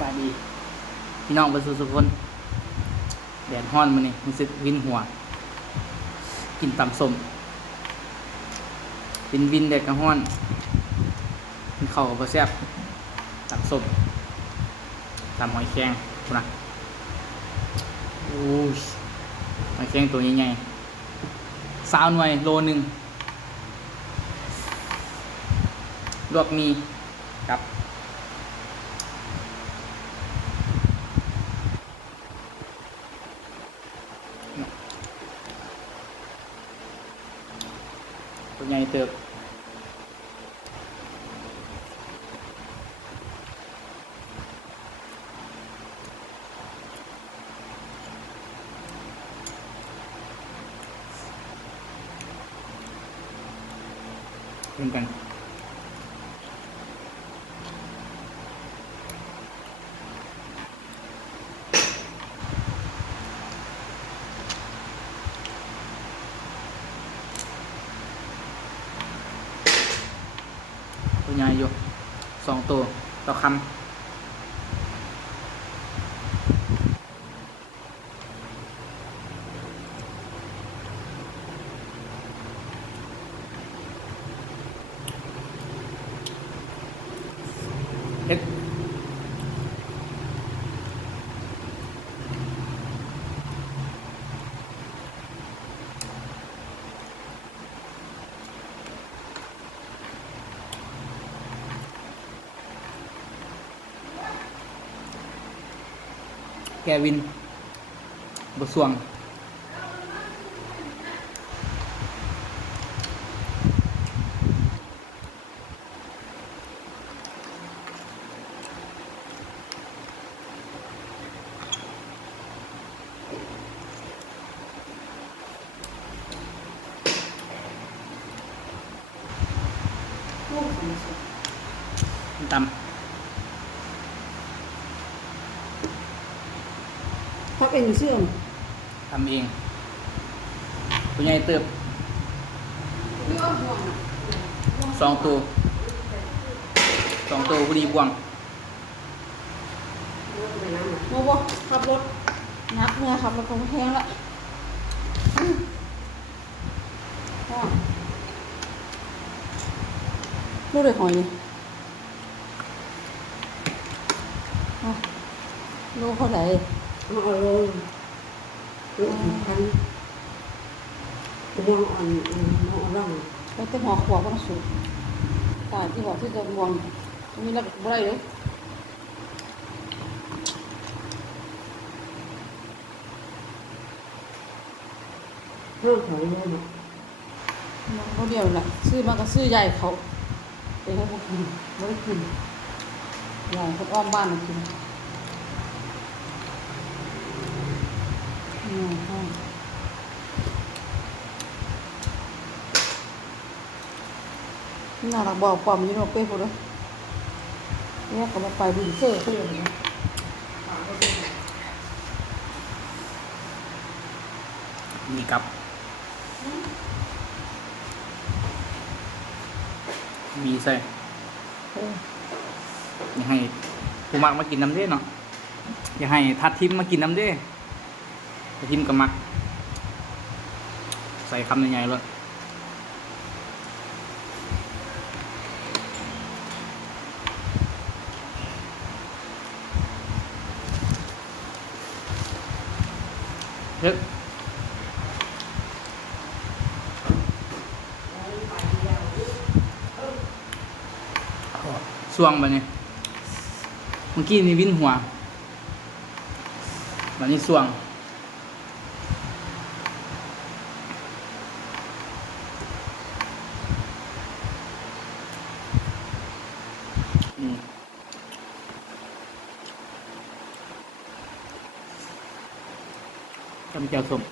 บายดีพี่น้องประชาชนคนแดดฮ้อนมื้อนี้รู้สึกวินหัวกินตำส้มวินแดดก็ฮ้อนกินข้าวก็บ่แซ่บตำส้มตำหอยแครงพุ่นน่ะโอ้ยหอยแครงตัวใหญ่ๆ20หน่วยโลนึงลวกมีครับตัวใหญ่เติบเพิ่มกันตัวใหญ่อยู่2ตัวต่อคำเฮ็ดแกวินบ่สวงตำ พักเองเชื่อมทำเองตัวใหญ่เติบสองตัวพอดีบวงโมบขับรถนับเมื่อขับรถตรงแพงละลูกเด็กหอยนี่ลูกเขาไหนเอาลงลูกพันมองอ่อนมองร่างไปเต็มหัวขวบก็สูงตาที่หัวที่จะมองมีระดับอะไรเลยเพิ่มถอยลงมาเขาเดียวแหละซื้อมาก็ซื้อใหญ่เขาเป็นให้พวกกินไม่ได้กินใหญ่คนอ้อมบ้านมากินน่ารักบอกความยืนโอเป้พูดเลยเนี่ยก็มาไปบุญเซ่เพื่อนเนี่ยมีกับมีใส่อย่าให้ผู้มักมากินน้ำเด้เนาะอย่าให้ทัดทิมมากินน้ำเด้ทัดทิมก็มักใส่คำใหญ่ๆเลยเฮ้ยสวงไปเนี่ยเมื่อกี้นี่วินหัววันนี้สวงจำเจ้าสม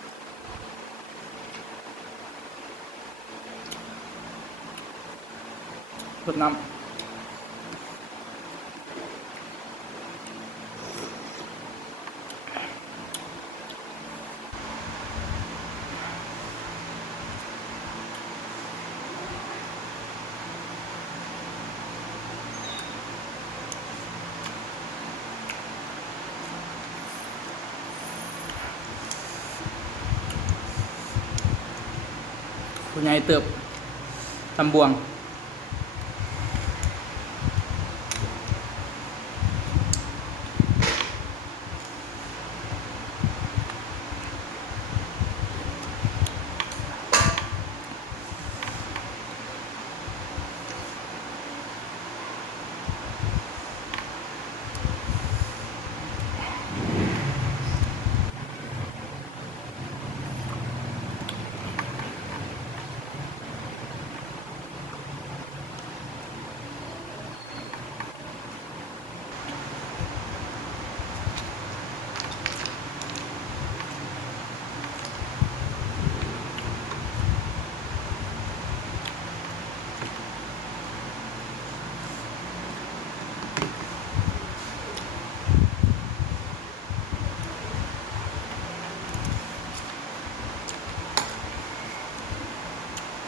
รดน้ำ ผู้ใหญ่เติบตำบวง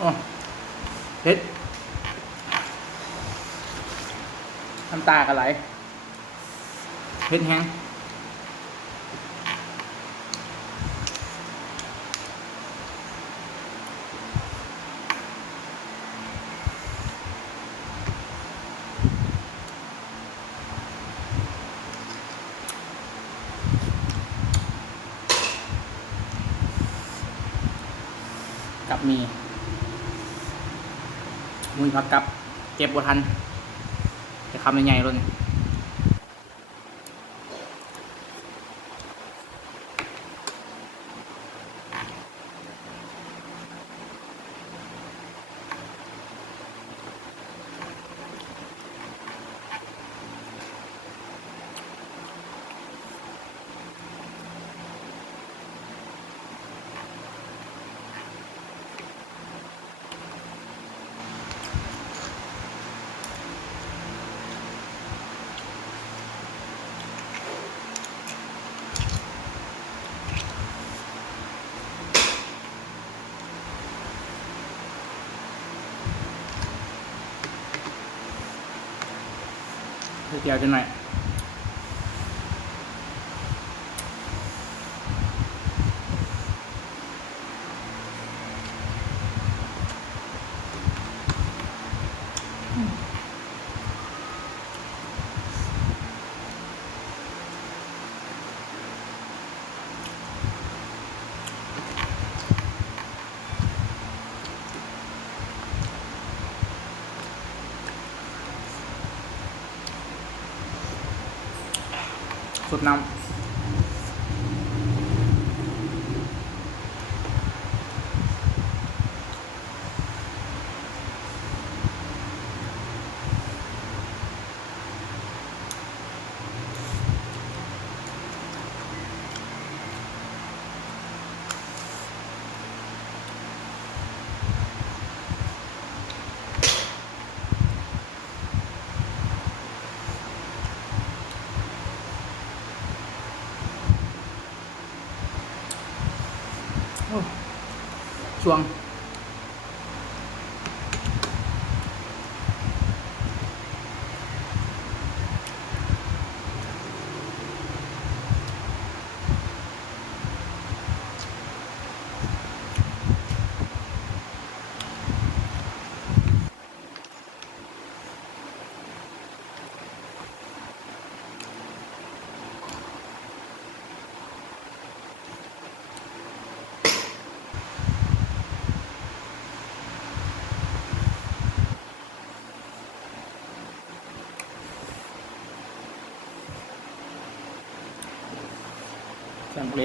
อ๋อเฮ็ดน้ำตากันไหลเฮ็ดแห้งกับมีมุ้ยพักกับเก็บบ่ทันจะคำใหญ่ๆเลยเดี๋ยวจะหน่อยสดน้ำช่วงแซมเล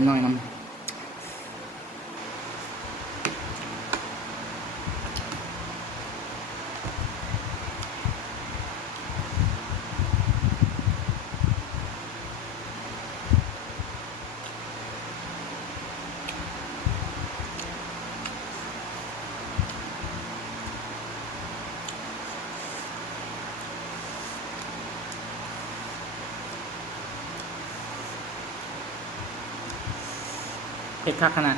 นหน่อยน้ำเผ็ดคักขนาด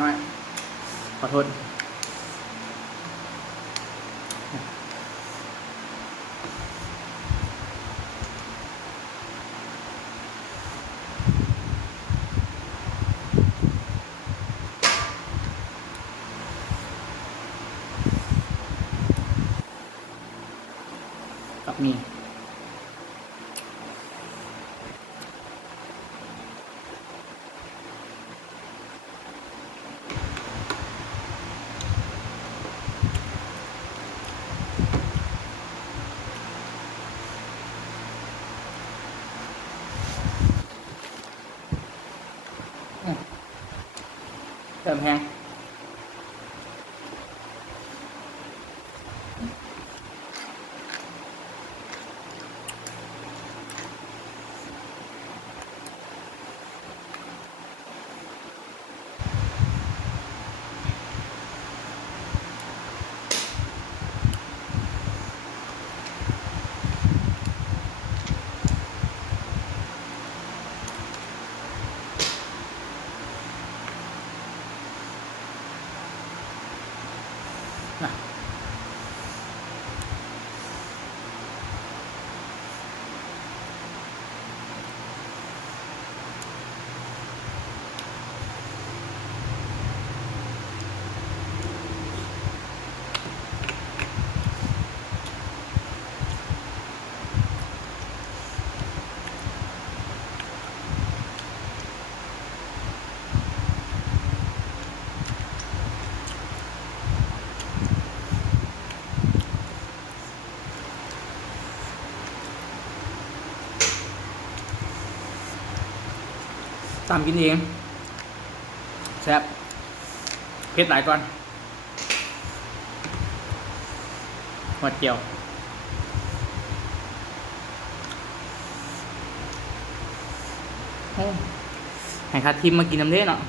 น้อยขอโทษ มี เติมแห้งนะ ตามกินเองแซ่บเผ็ดหลายก่อนหอดเจียวให้คาทิมมากินน้ำเด้เนาะ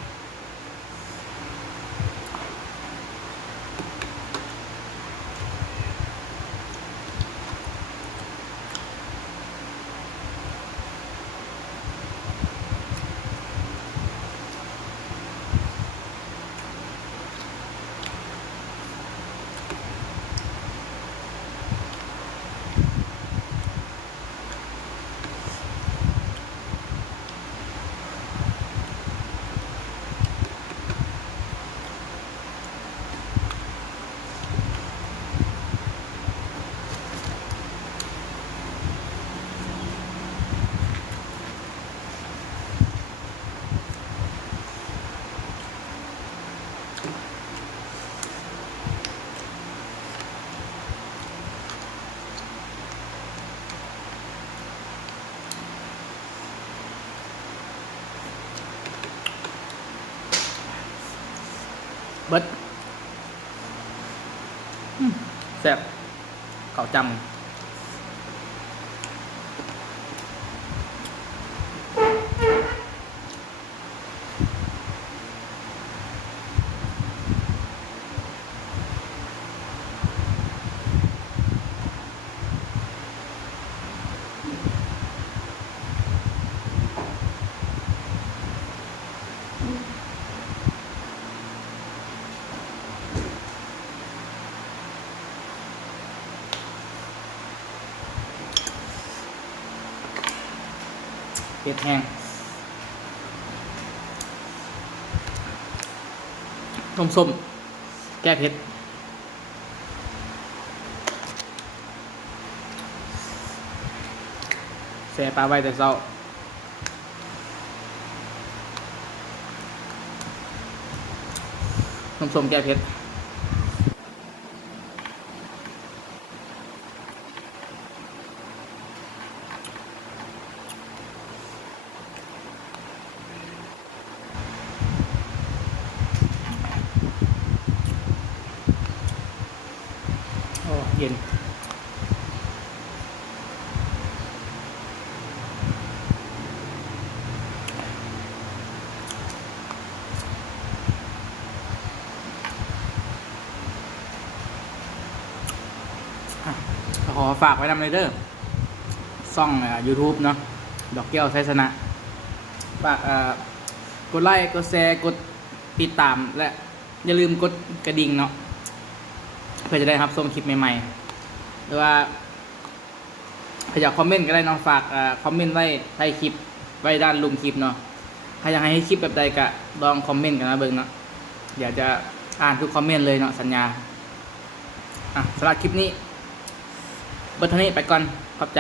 เบิดแซ่บเขาจำเผ็ดแห้งต้มส้มแก้เผ็ดแซ่ปลาไว้แต่เช้าต้มส้มแก้เผ็ดโอ้เย็นขอฝากไว้นำเลยเด้อซ่องYouTube เนาะดอกแก้วไซสนะฝากกดไลค์กดแชร์กดติดตามและอย่าลืมกดกระดิ่งเนาะเพื่อจะได้รับชมคลิปใหม่ๆหรือว่าใครอยากคอมเมนต์ก็ได้เนาะฝากคอมเมนต์ไว้ใต้คลิปไว้ด้านลุมคลิปเนาะใครอยากให้คลิปแบบใดก็ลองคอมเมนต์กันนะเบิ่งเนาะเดี๋ยวจะอ่านทุกคอมเมนต์เลยเนาะสัญญาสำหรับคลิปนี้ เบอร์เท่านี้ไปก่อนขอบใจ